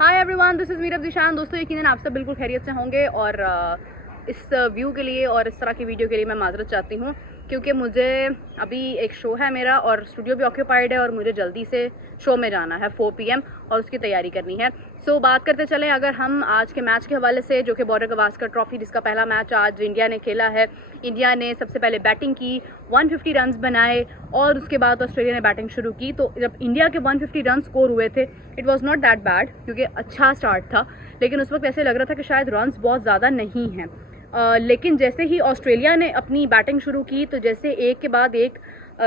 Hi everyone, this is Meerab Dishan. दोस्तों यकीनन आप सब बिल्कुल खैरियत से होंगे और इस व्यू के लिए और इस तरह की वीडियो के लिए मैं माजरत चाहती हूँ क्योंकि मुझे अभी एक शो है मेरा और स्टूडियो भी ऑक्यूपाइड है और मुझे जल्दी से शो में जाना है 4 PM और उसकी तैयारी करनी है। सो बात करते चलें अगर हम आज के मैच के हवाले से, जो कि बॉर्डर गवास्कर ट्रॉफी जिसका पहला मैच आज इंडिया ने खेला है। इंडिया ने सबसे पहले बैटिंग की, 150 रन्स बनाए और उसके बाद ऑस्ट्रेलिया ने बैटिंग शुरू की। तो जब इंडिया के 150 रन स्कोर हुए थे, it was not that bad क्योंकि अच्छा स्टार्ट था, लेकिन उस वक्त ऐसे लग रहा था कि शायद रन्स बहुत ज़्यादा नहीं हैं। लेकिन जैसे ही ऑस्ट्रेलिया ने अपनी बैटिंग शुरू की तो जैसे एक के बाद एक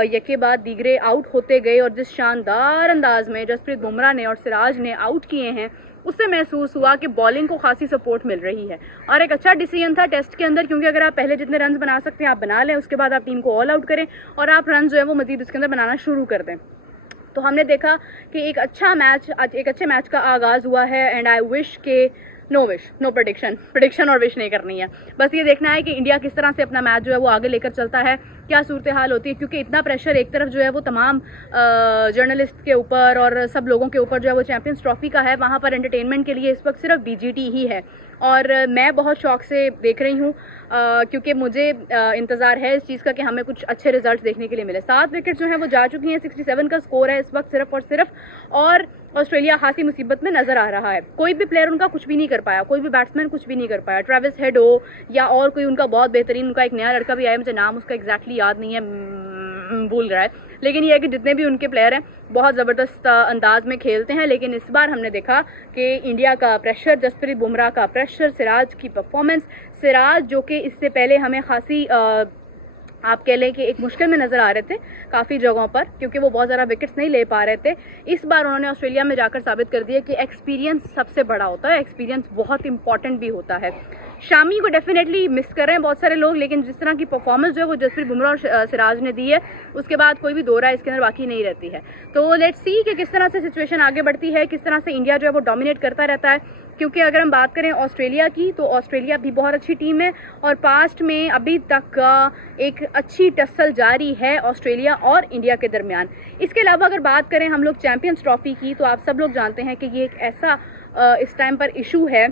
यके बाद दीगरे आउट होते गए और जिस शानदार अंदाज में जसप्रीत बुमराह ने और सिराज ने आउट किए हैं, उससे महसूस हुआ कि बॉलिंग को खासी सपोर्ट मिल रही है और एक अच्छा डिसीजन था टेस्ट के अंदर, क्योंकि अगर आप पहले जितने रन बना सकते हैं आप बना लें, उसके बाद आप टीम को ऑल आउट करें और आप रन जो है वो मजीद उसके अंदर बनाना शुरू कर दें। तो हमने देखा कि एक अच्छे मैच का आगाज़ हुआ है एंड आई विश के नो प्रेडिक्शन और विश नहीं करनी है। बस ये देखना है कि इंडिया किस तरह से अपना मैच जो है वो आगे लेकर चलता है, क्या सूरत हाल होती है, क्योंकि इतना प्रेशर एक तरफ जो है वो तमाम जर्नलिस्ट के ऊपर और सब लोगों के ऊपर जो है वो चैंपियंस ट्रॉफी का है। वहाँ पर एंटरटेनमेंट के लिए इस वक्त सिर्फ BGT ही है और मैं बहुत शौक से देख रही हूँ क्योंकि मुझे इंतज़ार है इस चीज़ का कि हमें कुछ अच्छे रिजल्ट्स देखने के लिए मिले। 7 विकेट जो हैं वो जा चुकी हैं, 67 का स्कोर है इस वक्त सिर्फ और सिर्फ, और ऑस्ट्रेलिया खासी मुसीबत में नजर आ रहा है। कोई भी प्लेयर उनका कुछ भी नहीं कर पाया, कोई भी बैट्समैन कुछ भी नहीं कर पाया। ट्रेविस हेड हो या और कोई उनका बहुत बेहतरीन, उनका एक नया लड़का भी आया, मुझे नाम उसका एग्जैक्टली याद नहीं है, भूल रहा है, लेकिन ये है कि जितने भी उनके प्लेयर हैं बहुत ज़बरदस्त अंदाज में खेलते हैं। लेकिन इस बार हमने देखा कि इंडिया का प्रेशर, जसप्रीत बुमराह का प्रेशर, सिराज की परफॉर्मेंस, सिराज जो कि इससे पहले हमें खासी आप कह लें कि एक मुश्किल में नज़र आ रहे थे काफ़ी जगहों पर क्योंकि वो बहुत ज़्यादा विकेट्स नहीं ले पा रहे थे। इस बार उन्होंने ऑस्ट्रेलिया में जाकर साबित कर दिया कि एक्सपीरियंस सबसे बड़ा होता है, एक्सपीरियंस बहुत इंपॉर्टेंट भी होता है। शामी को डेफिनेटली मिस कर रहे हैं बहुत सारे लोग, लेकिन जिस तरह की परफॉर्मेंस जो है वो जसप्रीत बुमराह और सिराज ने दी है उसके बाद कोई भी दो राय इसके अंदर बाकी नहीं रहती है। तो लेट्स सी कि किस तरह से सिचुएशन आगे बढ़ती है, किस तरह से इंडिया जो है वो डोमिनेट करता रहता है। क्योंकि अगर हम बात करें ऑस्ट्रेलिया की तो ऑस्ट्रेलिया भी बहुत अच्छी टीम है और पास्ट में अभी तक एक अच्छी टस्सल जारी है ऑस्ट्रेलिया और इंडिया के दरमियान। इसके अलावा अगर बात करें हम लोग चैंपियंस ट्रॉफी की तो आप सब लोग जानते हैं कि ये एक ऐसा इस टाइम पर इशू है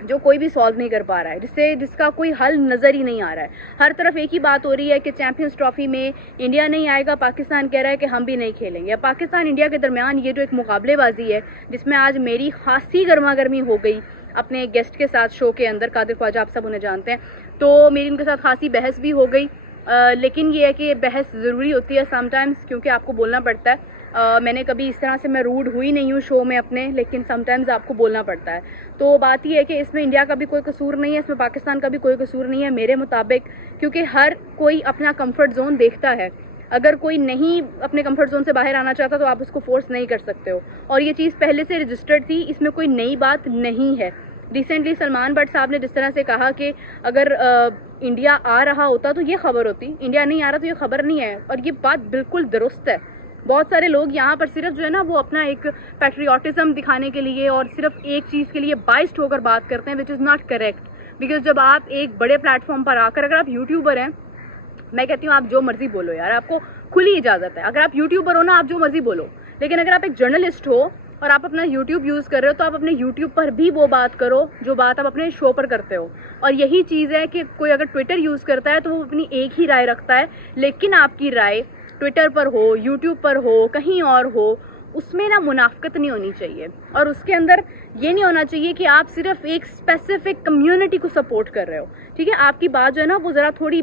जो कोई भी सॉल्व नहीं कर पा रहा है, जिसका कोई हल नज़र ही नहीं आ रहा है। हर तरफ एक ही बात हो रही है कि चैंपियंस ट्रॉफी में इंडिया नहीं आएगा, पाकिस्तान कह रहा है कि हम भी नहीं खेलेंगे। पाकिस्तान इंडिया के दरमियान ये जो एक मुकाबलेबाजी है जिसमें आज मेरी खासी गर्मा गर्मी हो गई अपने गेस्ट के साथ शो के अंदर, कादिर ख्वाजा, आप सब उन्हें जानते हैं, तो मेरी उनके साथ खासी बहस भी हो गई। लेकिन ये है कि बहस ज़रूरी होती है समटाइम्स क्योंकि आपको बोलना पड़ता है। मैंने कभी इस तरह से मैं रूड हुई नहीं हूँ शो में अपने, लेकिन समटाइम्स आपको बोलना पड़ता है। तो बात यह है कि इसमें इंडिया का भी कोई कसूर नहीं है, इसमें पाकिस्तान का भी कोई कसूर नहीं है मेरे मुताबिक, क्योंकि हर कोई अपना कंफर्ट जोन देखता है। अगर कोई नहीं अपने कंफर्ट जोन से बाहर आना चाहता तो आप उसको फोर्स नहीं कर सकते हो, और ये चीज़ पहले से रजिस्टर्ड थी, इसमें कोई नई बात नहीं है। रिसेंटली सलमान भट्ट साहब ने जिस तरह से कहा कि अगर इंडिया आ रहा होता तो ये खबर होती, इंडिया नहीं आ रहा तो ये खबर नहीं है, और ये बात बिल्कुल दुरुस्त है। बहुत सारे लोग यहाँ पर सिर्फ जो है ना वो अपना एक पैट्रियाटिज्म दिखाने के लिए और सिर्फ एक चीज़ के लिए बाइस्ड होकर बात करते हैं, which is not correct. Because जब आप एक बड़े प्लेटफॉर्म पर आकर, अगर आप यूट्यूबर हैं, मैं कहती हूँ आप जो मर्जी बोलो यार, आपको खुली इजाज़त है। अगर आप यूट्यूबर हो ना, आप जो मर्जी बोलो, लेकिन अगर आप एक जर्नलिस्ट हो और आप अपना यूट्यूब यूज़ कर रहे हो तो आप अपने यूट्यूब पर भी वो बात करो जो बात आप अपने शो पर करते हो। और यही चीज़ है कि कोई अगर ट्विटर यूज़ करता है तो वो अपनी एक ही राय रखता है, लेकिन आपकी राय ट्विटर पर हो, यूट्यूब पर हो, कहीं और हो, उसमें ना मुनाफकत नहीं होनी चाहिए और उसके अंदर ये नहीं होना चाहिए कि आप सिर्फ एक स्पेसिफिक कम्युनिटी को सपोर्ट कर रहे हो। ठीक है, आपकी बात जो है ना वो ज़रा थोड़ी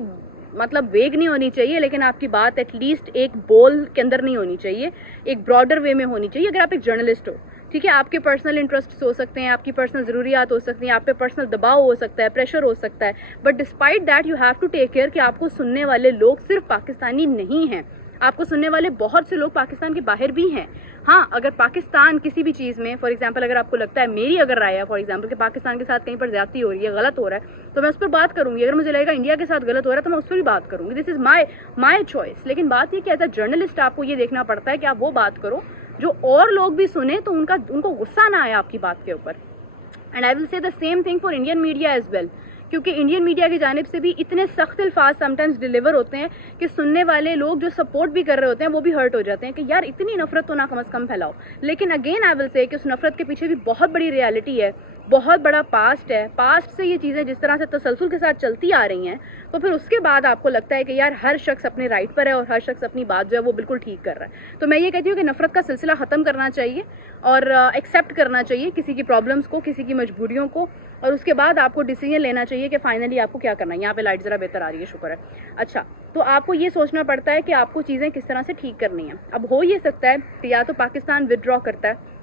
मतलब वेग नहीं होनी चाहिए, लेकिन आपकी बात एटलीस्ट एक बोल के अंदर नहीं होनी चाहिए, एक ब्रॉडर वे में होनी चाहिए। अगर आप एक जर्नलिस्ट हो, ठीक है, आपके पर्सनल इंटरेस्ट हो सकते हैं, आपकी पर्सनल ज़रूरियात हो सकती हैं, आप पे पर्सनल दबाव हो सकता है, प्रेशर हो सकता है, but despite that you have to take care कि आपको सुनने वाले लोग सिर्फ पाकिस्तानी नहीं हैं, आपको सुनने वाले बहुत से लोग पाकिस्तान के बाहर भी हैं। हाँ, अगर पाकिस्तान किसी भी चीज़ में, फॉर एग्जांपल अगर आपको लगता है, मेरी अगर राय है फॉर एग्जांपल कि पाकिस्तान के साथ कहीं पर ज्यादती हो रही है, गलत हो रहा है, तो मैं उस पर बात करूंगी। अगर मुझे लगेगा इंडिया के साथ गलत हो रहा है तो मैं उस पर भी बात करूंगी। This is my choice. लेकिन बात ये कि एज अ जर्नलिस्ट आपको ये देखना पड़ता है कि आप वो बात करो जो और लोग भी सुने तो उनको गुस्सा ना आए आपकी बात के ऊपर। And I will say the same thing for Indian media as well क्योंकि इंडियन मीडिया की जानिब से भी इतने सख्त अल्फाज समटाइम्स डिलीवर होते हैं कि सुनने वाले लोग जो सपोर्ट भी कर रहे होते हैं वो भी हर्ट हो जाते हैं कि यार इतनी नफरत तो ना कम से कम फैलाओ। लेकिन अगेन आई विल से कि उस नफरत के पीछे भी बहुत बड़ी रियलिटी है, बहुत बड़ा पास्ट है। पास्ट से ये चीज़ें जिस तरह से तसलसल के साथ चलती आ रही हैं, तो फिर उसके बाद आपको लगता है कि यार हर शख्स अपने राइट पर है और हर शख्स अपनी बात जो है वो बिल्कुल ठीक कर रहा है। तो मैं ये कहती हूँ कि नफरत का सिलसिला ख़त्म करना चाहिए और एक्सेप्ट करना चाहिए किसी की प्रॉब्लम्स को, किसी की मजबूरियों को, और उसके बाद आपको डिसीजन लेना चाहिए कि फाइनली आपको क्या करना है। यहाँ पे लाइट ज़रा बेहतर आ रही है, शुक्र है। अच्छा, तो आपको ये सोचना पड़ता है कि आपको चीज़ें किस तरह से ठीक करनी है। अब हो ये सकता है कि या तो पाकिस्तान विदड्रॉ करता है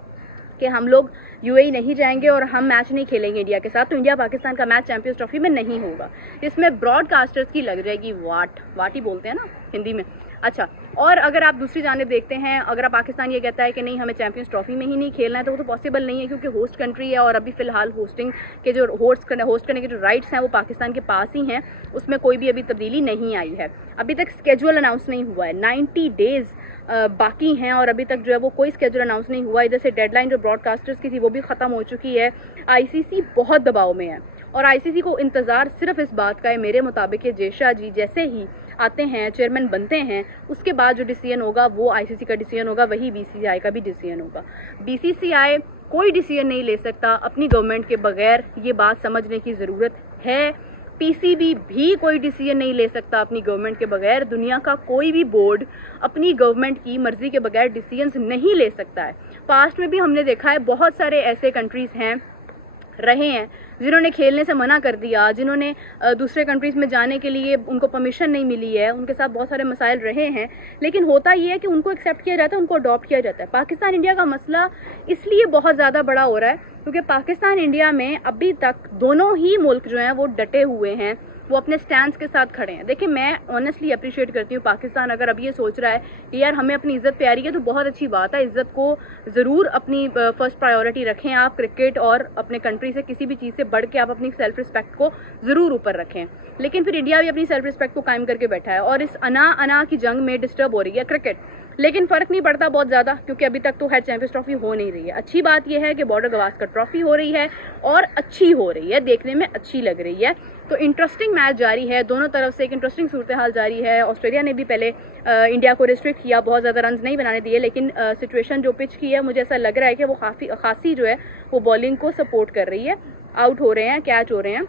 कि हम लोग यूएई नहीं जाएंगे और हम मैच नहीं खेलेंगे इंडिया के साथ, तो इंडिया पाकिस्तान का मैच चैंपियंस ट्रॉफी में नहीं होगा। इसमें ब्रॉडकास्टर्स की लग जाएगी वाट ही बोलते हैं ना हिंदी में। अच्छा, और अगर आप दूसरी जानिब देखते हैं, अगर पाकिस्तान ये कहता है कि नहीं हमें चैंपियंस ट्रॉफी में ही नहीं खेलना है, तो वो तो पॉसिबल नहीं है क्योंकि होस्ट कंट्री है और अभी फ़िलहाल होस्टिंग के जो होस्ट करने के जो राइट्स हैं वो पाकिस्तान के पास ही हैं, उसमें कोई भी अभी तब्दीली नहीं आई है। अभी तक स्केड्यूल अनाउंस नहीं हुआ है, 90 डेज़ बाकी हैं और अभी तक जो है वो कोई स्केड्यूल अनाउंस नहीं हुआ। इधर से डेडलाइन जो ब्रॉडकास्टर्स की थी वो भी ख़त्म हो चुकी है। आईसीसी बहुत दबाव में है और आईसीसी को इंतज़ार सिर्फ इस बात का है मेरे मुताबिक कि जेशा जी जैसे ही आते हैं, चेयरमैन बनते हैं, उसके बाद जो डिसीजन होगा वो आईसीसी का डिसीजन होगा, वही बीसीसीआई का भी डिसीजन होगा। बीसीसीआई कोई डिसीजन नहीं ले सकता अपनी गवर्नमेंट के बगैर, ये बात समझने की ज़रूरत है। पीसीबी भी कोई डिसीजन नहीं ले सकता अपनी गवर्नमेंट के बगैर। दुनिया का कोई भी बोर्ड अपनी गवर्नमेंट की मर्ज़ी के बगैर डिसीजंस नहीं ले सकता है। पास्ट में भी हमने देखा है बहुत सारे ऐसे कंट्रीज़ हैं रहे हैं जिन्होंने खेलने से मना कर दिया, जिन्होंने दूसरे कंट्रीज़ में जाने के लिए उनको परमिशन नहीं मिली है, उनके साथ बहुत सारे मसाइल रहे हैं। लेकिन होता ये है कि उनको एक्सेप्ट किया जाता है, उनको अडॉप्ट किया जाता है। पाकिस्तान इंडिया का मसला इसलिए बहुत ज़्यादा बड़ा हो रहा है क्योंकि पाकिस्तान इंडिया में अभी तक दोनों ही मुल्क जो हैं वो डटे हुए हैं, वो अपने स्टैंड्स के साथ खड़े हैं। देखिए, मैं ऑनेस्टली अप्रिशिएट करती हूँ पाकिस्तान अगर अब ये सोच रहा है कि यार हमें अपनी इज़्ज़त प्यारी है, तो बहुत अच्छी बात है। इज़्ज़त को ज़रूर अपनी फर्स्ट प्रायोरिटी रखें आप, क्रिकेट और अपने कंट्री से किसी भी चीज़ से बढ़ के आप अपनी सेल्फ रिस्पेक्ट को ज़रूर ऊपर रखें। लेकिन फिर इंडिया भी अपनी सेल्फ रिस्पेक्ट को कायम करके बैठा है और इस अना की जंग में डिस्टर्ब हो रही है क्रिकेट। लेकिन फ़र्क नहीं पड़ता बहुत ज़्यादा क्योंकि अभी तक तो खैर चैंपियंस ट्रॉफी हो नहीं रही है। अच्छी बात यह है कि बॉर्डर गवास्कर ट्रॉफी हो रही है और अच्छी हो रही है, देखने में अच्छी लग रही है। तो इंटरेस्टिंग मैच जारी है, दोनों तरफ से एक इंटरेस्टिंग सूरत हाल जारी है। ऑस्ट्रेलिया ने भी पहले इंडिया को रिस्ट्रिक्ट किया, बहुत ज़्यादा रन नहीं बनाने दिए, लेकिन सिचुएशन जो पिच की है मुझे ऐसा लग रहा है कि वो खासी जो है वो बॉलिंग को सपोर्ट कर रही है। आउट हो रहे हैं, कैच हो रहे हैं,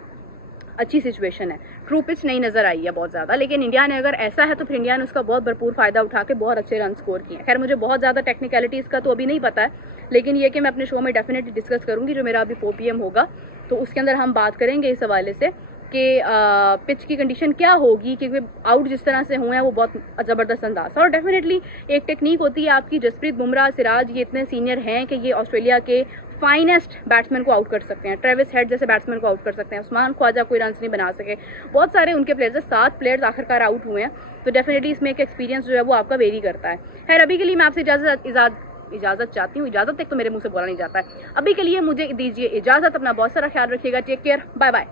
अच्छी सिचुएशन है। ट्रू पिच नहीं नज़र आई है बहुत ज़्यादा, लेकिन इंडिया ने अगर ऐसा है तो फिर इंडिया ने उसका बहुत भरपूर फ़ायदा उठा के बहुत अच्छे रन स्कोर किए। खैर मुझे बहुत ज़्यादा टेक्निकलिटीज़ का तो अभी नहीं पता है, लेकिन ये कि मैं अपने शो में डेफिनेटली डिस्कस करूँगी जो मेरा अभी 4 PM होगा, तो उसके अंदर हम बात करेंगे इस हवाले से कि पिच की कंडीशन क्या होगी, क्योंकि आउट जिस तरह से हुए हैं वो बहुत ज़बरदस्त अंदाज था। और डेफिनेटली एक टेक्निक होती है आपकी, जसप्रीत बुमराह, सिराज, ये इतने सीनियर हैं कि ये ऑस्ट्रेलिया के फाइनेस्ट बैट्समैन को आउट कर सकते हैं। ट्रेविस हेड जैसे बैट्समैन को आउट कर सकते हैं। उस्मान ख्वाजा कोई रन नहीं बना सके, बहुत सारे उनके प्लेयर्स हैं, 7 प्लेयर्स आखिरकार आउट हुए हैं। तो डेफिनेटली इसमें एक एक्सपीरियंस जो है वो आपका वेरी करता है। खैर अभी के लिए मैं आपसे इजाज़त चाहती हूँ। इजाज़त तक तो मेरे मुँह से बोला नहीं जाता है। अभी के लिए मुझे दीजिए इजाज़त। अपना बहुत सारा ख्याल रखिएगा। Take care, bye bye.